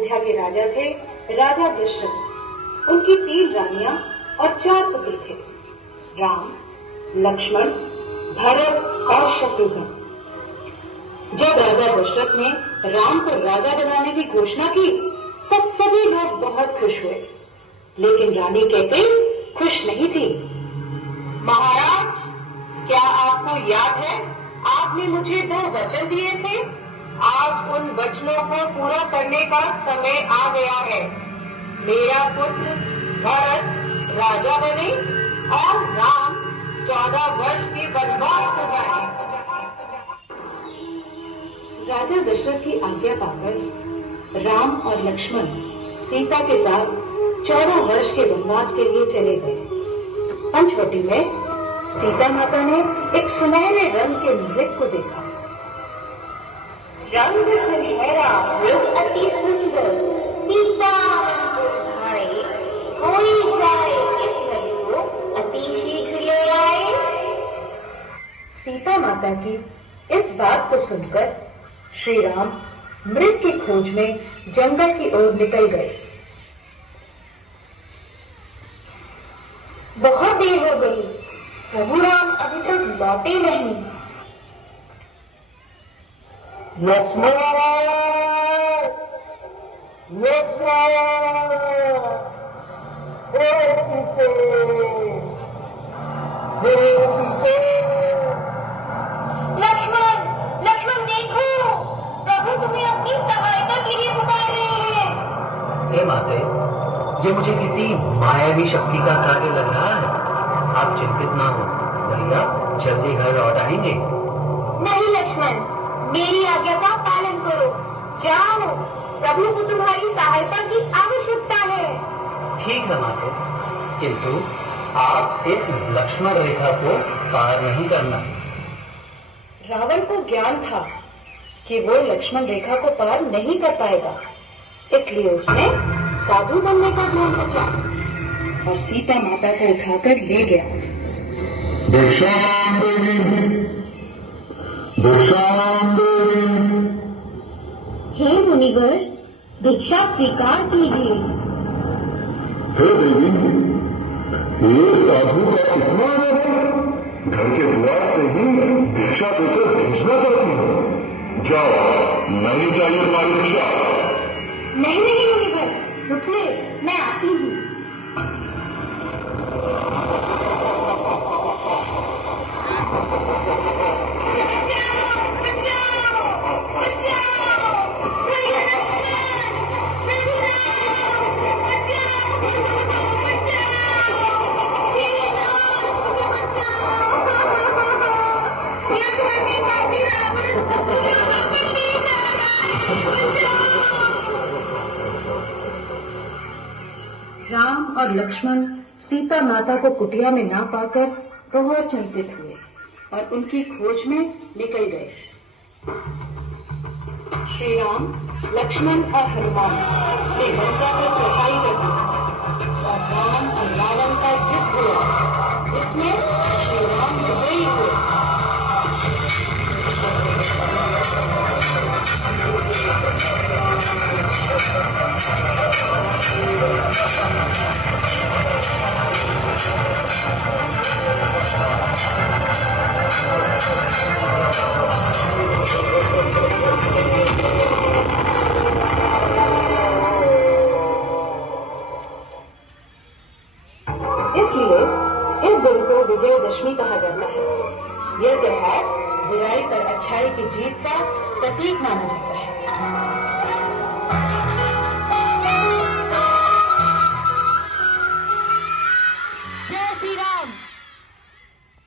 अयोध्या के राजा थे राजा दशरथ। उनकी 3 रानियां और 4 पुत्र थे, राम, लक्ष्मण, भरत और शत्रुघ्न। जब राजा दशरथ ने राम को राजा बनाने की घोषणा की तब सभी लोग बहुत खुश हुए, लेकिन रानी कहते खुश नहीं थी। महाराज, क्या आपको याद है आपने मुझे 2 वचन दिए थे? आज उन वचनों को पूरा करने का समय आ गया है। मेरा पुत्र भरत राजा बने और राम 14 वर्ष के वनवास को जाए। राजा दशरथ की आज्ञा पाकर राम और लक्ष्मण सीता के साथ 14 वर्ष के वनवास के लिए चले गए। पंचवटी में सीता माता ने एक सुनहरे रंग के मृग को देखा। रंग सुनहरा, रूप अति सुंदर, सीता भाई, कोई जाए इस मृग को अति शीघ्र ले आए। सीता माता की इस बात को सुनकर श्री राम मृग की खोज में जंगल की ओर निकल गए। बहुत देर हो गई, प्रभु राम अभी तक लौटे नहीं। लक्ष्मण, लक्ष्मण, लक्ष्मण, लक्ष्मण देखो, प्रभु तुम्हें अपनी सहायता के लिए पुकार रहे हैं। हे माते, ये मुझे किसी मायावी शक्ति का कार्य लग रहा है। आप चिंतित ना हो, भैया जल्दी घर लौट आएंगे। नहीं लक्ष्मण, मेरी आज्ञा का पालन करो, जाओ, प्रभु को तुम्हारी सहायता की आवश्यकता है। ठीक है माते, किंतु आप इस लक्ष्मण रेखा को पार नहीं करना। रावण को ज्ञान था कि वो लक्ष्मण रेखा को पार नहीं कर पाएगा, इसलिए उसने साधु बनने का ध्यान रखा और सीता माता को उठाकर ले गया। हे मुनिवर, भिक्षा स्वीकार कीजिए। हे देवी, ये साधु का इतना घर के द्वार से ही भिक्षा देकर भेजना चाहती है। जाओ, नहीं चाहिए तुम्हारी भिक्षा। नहीं नहीं मुनिवर, रुकिए, मैं आती हूँ। राम और लक्ष्मण सीता माता को कुटिया में ना पाकर बहुत चिंतित हुए और उनकी खोज में निकल गए। श्री राम, लक्ष्मण और हनुमान ने लंका पर चढ़ाई कर दी और राम और रावण का युद्ध हुआ, जिसमें श्री राम विजयी हुए। इसलिए इस दिन को विजयदशमी कहा जाता है। यह त्योहार बुराई पर अच्छाई की जीत का प्रतीक माना जाता है।